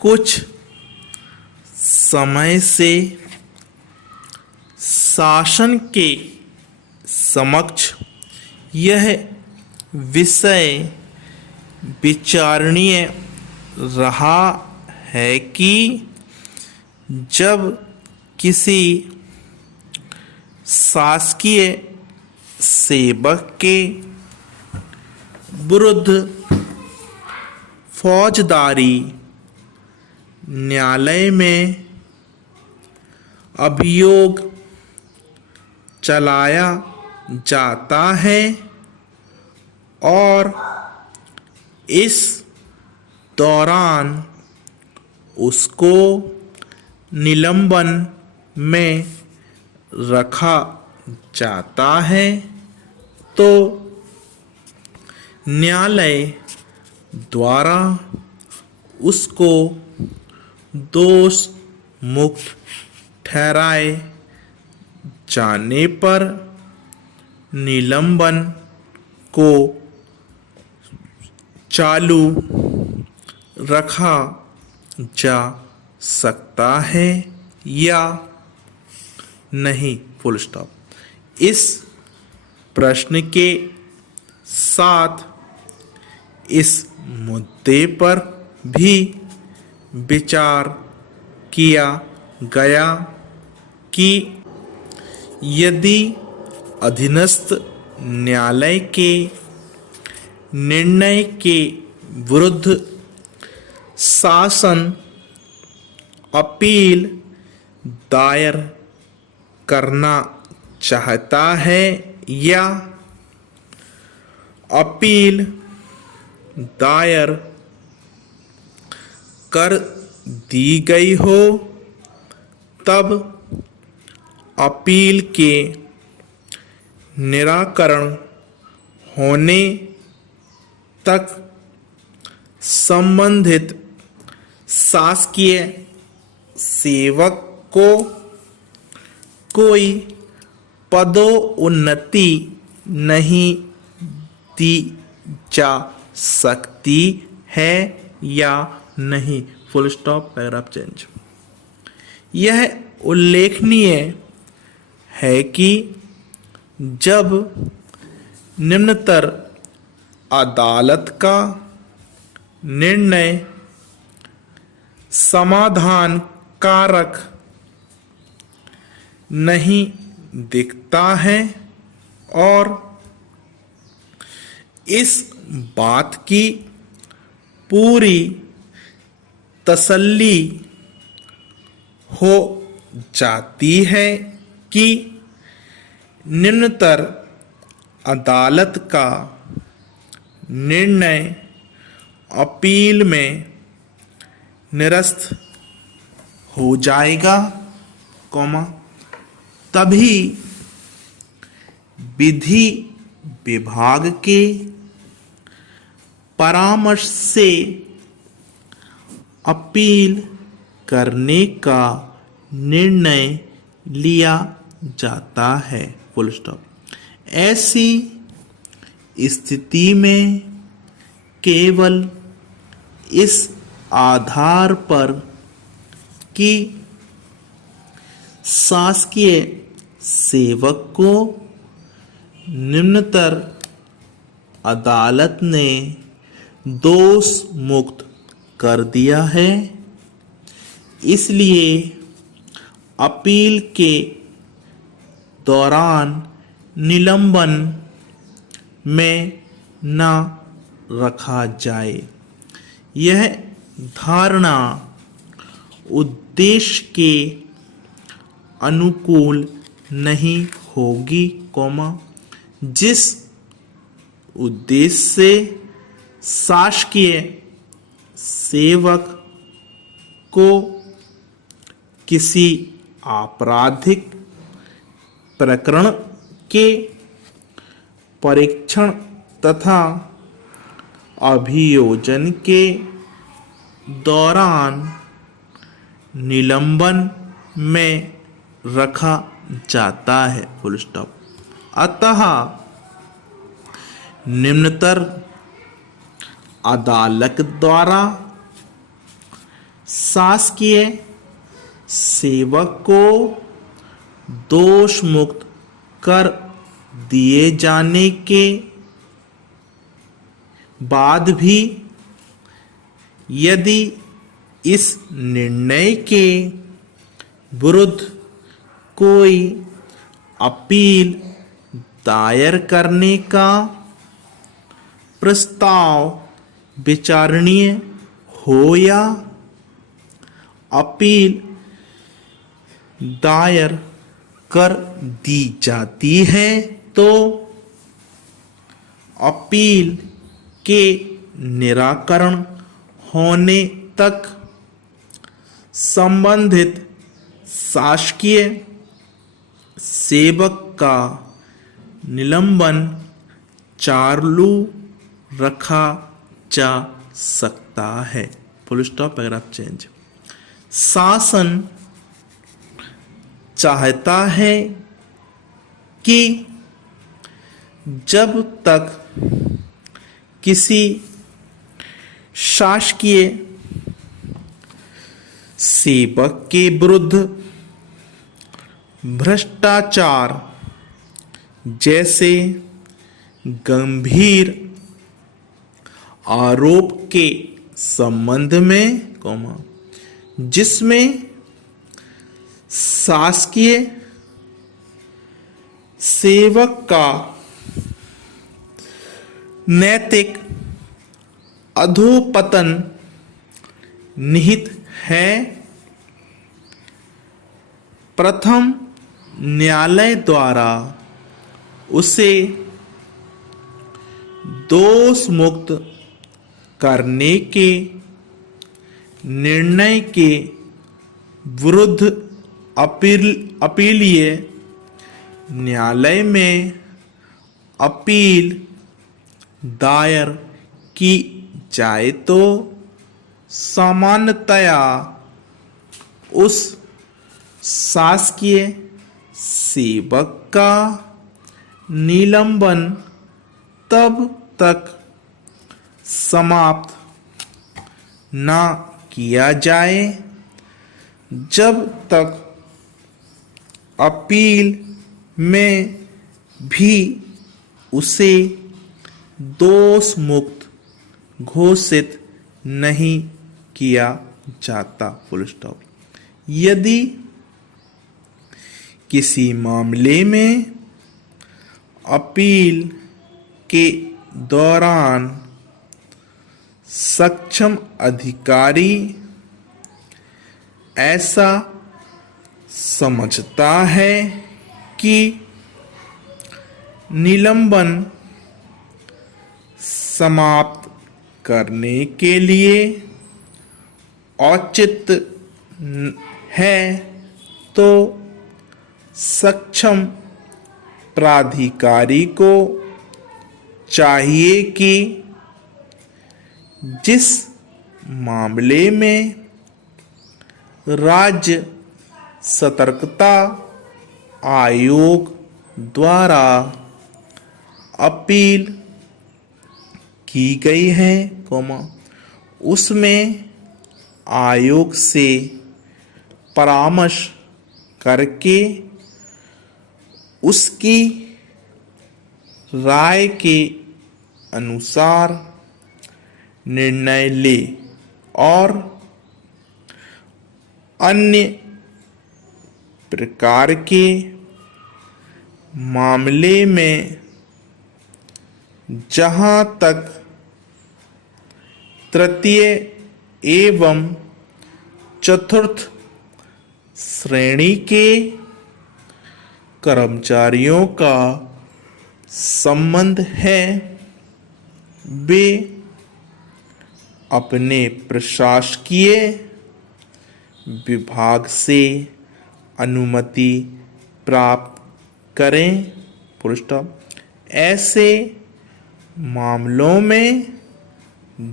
कुछ समय से शासन के समक्ष यह विषय विचारणीय रहा है कि जब किसी शासकीय सेवक के विरुद्ध फौजदारी न्यायालय में अभियोग चलाया जाता है और इस दौरान उसको निलंबन में रखा जाता है तो न्यायालय द्वारा उसको दोष मुक्त ठहराए जाने पर निलंबन को चालू रखा जा सकता है या नहीं। Full stop. इस प्रश्न के साथ इस मुद्दे पर भी विचार किया गया कि यदि अधीनस्थ न्यायालय के निर्णय के विरुद्ध शासन अपील दायर करना चाहता है या अपील दायर कर दी गई हो तब अपील के निराकरण होने तक संबंधित शासकीय सेवक को कोई पदोन्नति नहीं दी जा सकती है या नहीं। Full stop. Paragraph change. यह उल्लेखनीय है कि जब निम्नतर अदालत का निर्णय समाधान कारक नहीं दिखता है और इस बात की पूरी तसल्ली हो जाती है कि निम्नतर अदालत का निर्णय अपील में निरस्त हो जाएगा, तभी विधि विभाग के परामर्श से अपील करने का निर्णय लिया जाता है। Full stop. ऐसी स्थिति में केवल इस आधार पर कि शासकीय सेवक को निम्नतर अदालत ने दोष मुक्त कर दिया है, इसलिए अपील के दौरान निलंबन में न रखा जाए। यह धारणा उद्देश्य के अनुकूल नहीं होगी, जिस उद्देश्य से शासकीय सेवक को किसी आपराधिक प्रकरण के परीक्षण तथा अभियोजन के दौरान निलंबन में रखा जाता है। Full stop. अतः निम्नतर अदालत द्वारा शासकीय सेवक को दोष मुक्त कर दिए जाने के बाद भी यदि इस निर्णय के विरुद्ध कोई अपील दायर करने का प्रस्ताव विचारणीय हो या अपील दायर कर दी जाती है तो अपील के निराकरण होने तक संबंधित शासकीय सेवक का निलंबन चालू रखा जा सकता है। Full stop, paragraph change. शासन चाहता है कि जब तक किसी शासकीय सेवक के विरुद्ध भ्रष्टाचार जैसे गंभीर आरोप के संबंध में जिसमें शासकीय सेवक का नैतिक अधोपतन निहित है, प्रथम न्यायालय द्वारा उसे दोष मुक्त करने के निर्णय के विरुद्ध अपीलीय न्यायालय में अपील दायर की जाए तो सामान्यतया उस शासकीय सेवक का निलंबन तब तक समाप्त न किया जाए जब तक अपील में भी उसे दोष मुक्त घोषित नहीं किया जाता। Full stop. यदि किसी मामले में अपील के दौरान सक्षम अधिकारी ऐसा समझता है कि निलंबन समाप्त करने के लिए औचित्य है तो सक्षम प्राधिकारी को चाहिए कि जिस मामले में राज्य सतर्कता आयोग द्वारा अपील की गई है, उसमें आयोग से परामर्श करके उसकी राय के अनुसार निर्णय ले और अन्य प्रकार के मामले में जहां तक तृतीय एवं चतुर्थ श्रेणी के कर्मचारियों का संबंध है, वे अपने प्रशासकीय विभाग से अनुमति प्राप्त करें। Full stop. ऐसे मामलों में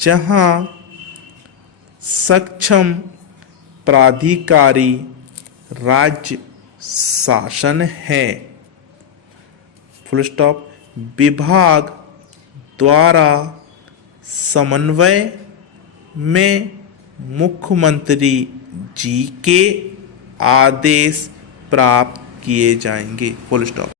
जहां सक्षम प्राधिकारी राज्य शासन है, फुल स्टॉप, विभाग द्वारा समन्वय में मुख्यमंत्री जी के आदेश प्राप्त किए जाएंगे। Full stop.